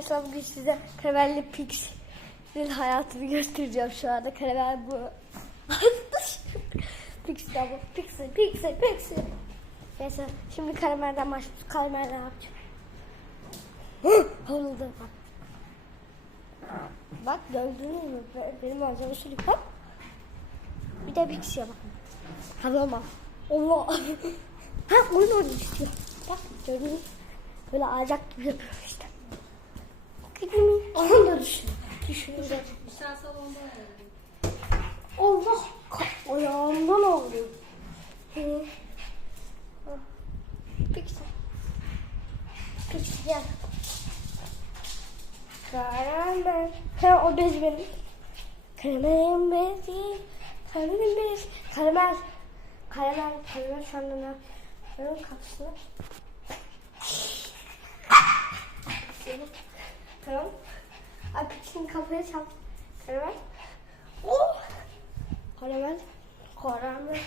Arkadaşlar bugün size Karamelli Pix'in hayatını göstereceğim şu anda. Karamel bu. Pix'den bu. Pix'in, Pix'in, Pix'in. Neyse şimdi karamelden başlıyoruz. Karamel ne yapacak? Oldu bak. Bak gördünüz mü? Benim malzeme sürük bak. Bir de Pix'e bak. Havlama. Allah. ha oyun oynuyor. Bak gördünüz? Böyle ağacak gibi yapıyor. Onu da düşün. Düşünüyor. Sen salonda Allah. Ayağımdan. Peki sen. Peki gel. Karamel. Ha o bez benim. Karamel bezi. Karamel bezi. Karamel. Karamel. Karamel şu anda ne? Kapıya çal. Karamel. Oh! Karamel. Karamel.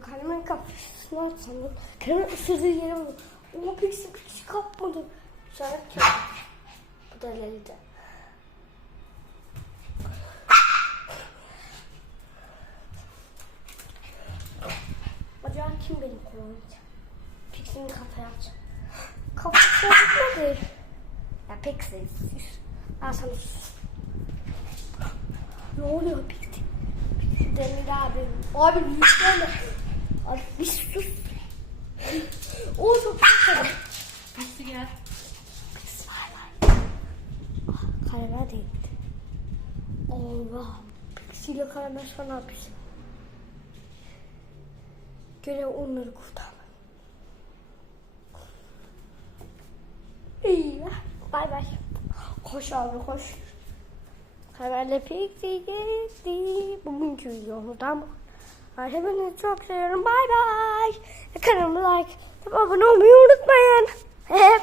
Karamel kapısını açsam. Karamel ısırdığı yere vurdu. Ama Pixie Pixie kapmadı. Sonra kim? Bu da Lelide. Acaba kim benim kullanacak? Pixie'nin kafayı aç. Kafası gitmedi. Ya Pixie. Al sana sus. Ne oluyor? Pixie Demir abi. Abi yükselme. Abi bir sus. O çok güzel. Nasıl gel? Pixie var var. Ah, karamel değildi. Allah. Pixie ile karamel sana yapıyor. Görev onları kurtarmak. İyi. Bay bay. Koş abi koş. Haberle Pixie geçti. Bugünkü videomuzdan. Hepinizi çok seviyorum. Bay bay. Kanalıma like, abone olmayı unutmayın.